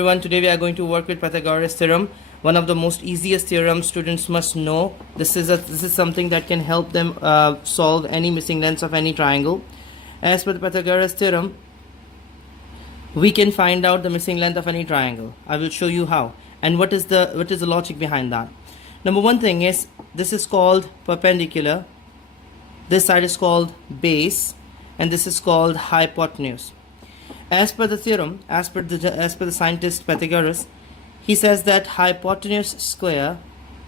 Everyone, today we are going to work with Pythagorean theorem, one of the most easiest theorems students must know. This is something that can help them solve any missing lengths of any triangle. As per the Pythagorean theorem, we can find out the missing length of any triangle. I will show you how and what is the logic behind that. Number one thing is, this is called perpendicular, this side is called base, and this is called hypotenuse. As per the theorem, as per the scientist Pythagoras, he says that hypotenuse square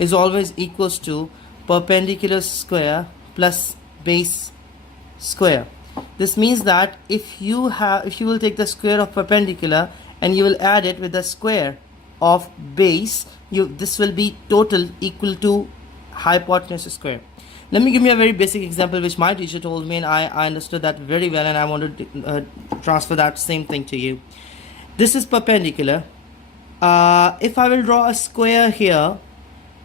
is always equals to perpendicular square plus base square. This means that if you will take the square of perpendicular and you will add it with the square of base, this will be total equal to hypotenuse square. Let me give you a very basic example which my teacher told me, and I understood that very well, and I want to transfer that same thing to you. This is perpendicular. If I will draw a square here,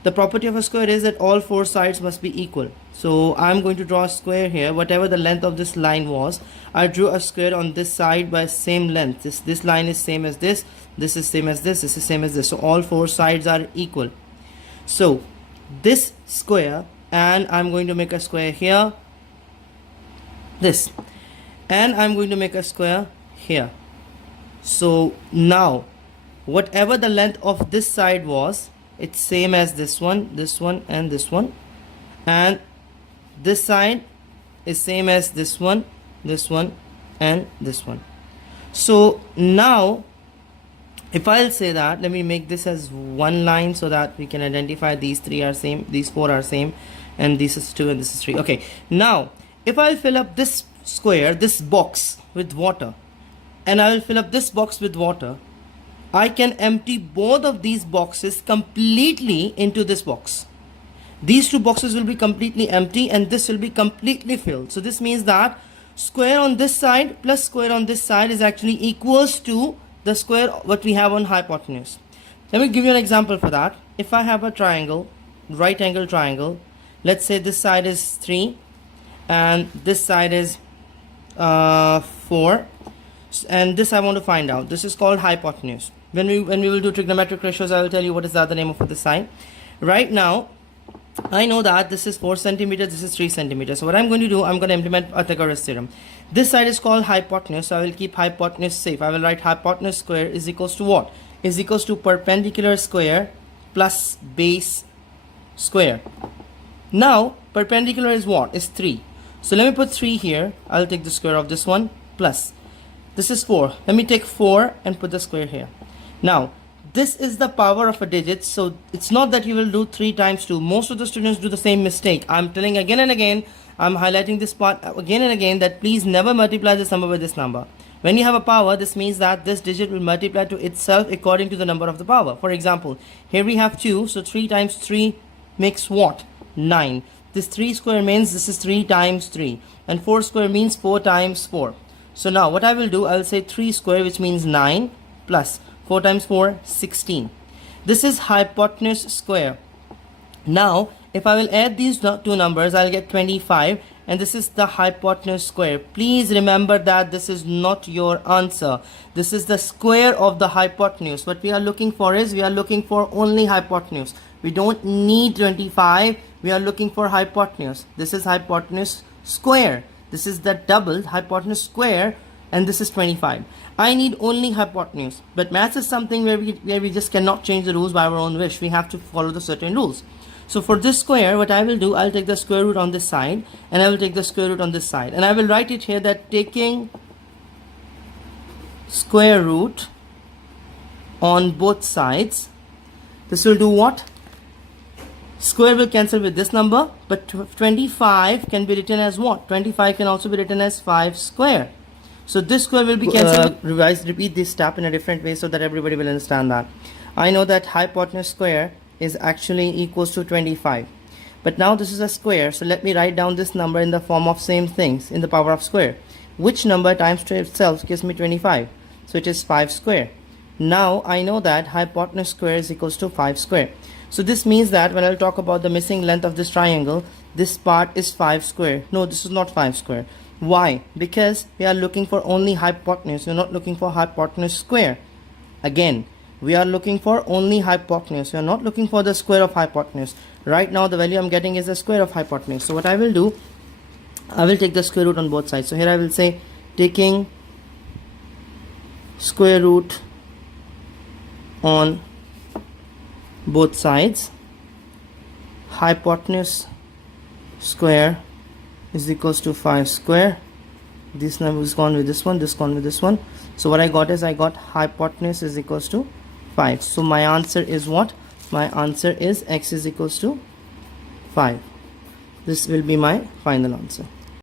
the property of a square is that all four sides must be equal. So I'm going to draw a square here. Whatever the length of this line was, I drew a square on this side by same length. This line is same as this is same as this is same as this. So all four sides are equal. So this square, and I'm going to make a square here, this, and I'm going to make a square here. So now whatever the length of this side was, it's same as this one, and this one, and this side is same as this one, and this one. So now if I'll say that, let me make this as one line so that we can identify these three are same, these four are same, and this is 2 and this is 3. Okay, now if I'll fill up this square, this box with water, and I will fill up this box with water, I can empty both of these boxes completely into this box. These two boxes will be completely empty and this will be completely filled. So this means that square on this side plus square on this side is actually equals to the square what we have on hypotenuse. Let me give you an example for that. If I have a triangle, right angle triangle, let's say this side is 3 and this side is 4, and this I want to find out. This is called hypotenuse. When we will do trigonometric ratios, I will tell you what is the other name of this side. Right now I know that this is 4 centimeters, this is 3 centimeters. So what I'm going to do, I'm going to implement Pythagoras theorem. This side is called hypotenuse, so I will keep hypotenuse safe. I will write hypotenuse square is equals to what? Is equals to perpendicular square plus base square. Now perpendicular is what? Is 3. So let me put 3 here. I'll take the square of this one plus this is 4. Let me take 4 and put the square here. Now this is the power of a digit, so it's not that you will do 3 times 2. Most of the students do the same mistake. I'm telling again and again, I'm highlighting this part again and again, that please never multiply this number with this number. When you have a power, this means that this digit will multiply to itself according to the number of the power. For example, here we have 2, so 3 times 3 makes what? 9. This 3 square means this is 3 times 3, and 4 square means 4 times 4. So now what I will do, I will say 3 square, which means 9, plus 4 times 4, 16. This is hypotenuse square. Now if I will add these two numbers, I'll get 25, and this is the hypotenuse square. Please remember that this is not your answer. This is the square of the hypotenuse. What we are looking for is, we are looking for only hypotenuse. We don't need 25. We are looking for hypotenuse. This is hypotenuse square. This is the double hypotenuse square, and this is 25. I need only hypotenuse. But maths is something where we just cannot change the rules by our own wish. We have to follow the certain rules. So for this square, what I will do, I'll take the square root on this side, and I will take the square root on this side, and I will write it here that taking square root on both sides, this will do what? Square will cancel with this number, but 25 can be written as what? 25 can also be written as 5 square. So this square will be cancelled. Repeat this step in a different way so that everybody will understand that. I know that hypotenuse square is actually equals to 25. But now this is a square, so let me write down this number in the form of same things in the power of square. Which number times to itself gives me 25? So it is 5 square. Now I know that hypotenuse square is equals to 5 square. So this means that when I'll talk about the missing length of this triangle, this part is 5 square. No, this is not 5 square. Why? Because we are looking for only hypotenuse. We're not looking for hypotenuse square. Again, We are looking for only hypotenuse. We are not looking for the square of hypotenuse. Right now the value I'm getting is the square of hypotenuse. So what I will do, I will take the square root on both sides. So here I will say taking square root on both sides, hypotenuse square is equals to 5 square. This number is gone with this one, this gone with this one. So what I got is I got hypotenuse is equals to 5. So my answer is what? My answer is x is equals to 5. This will be my final answer.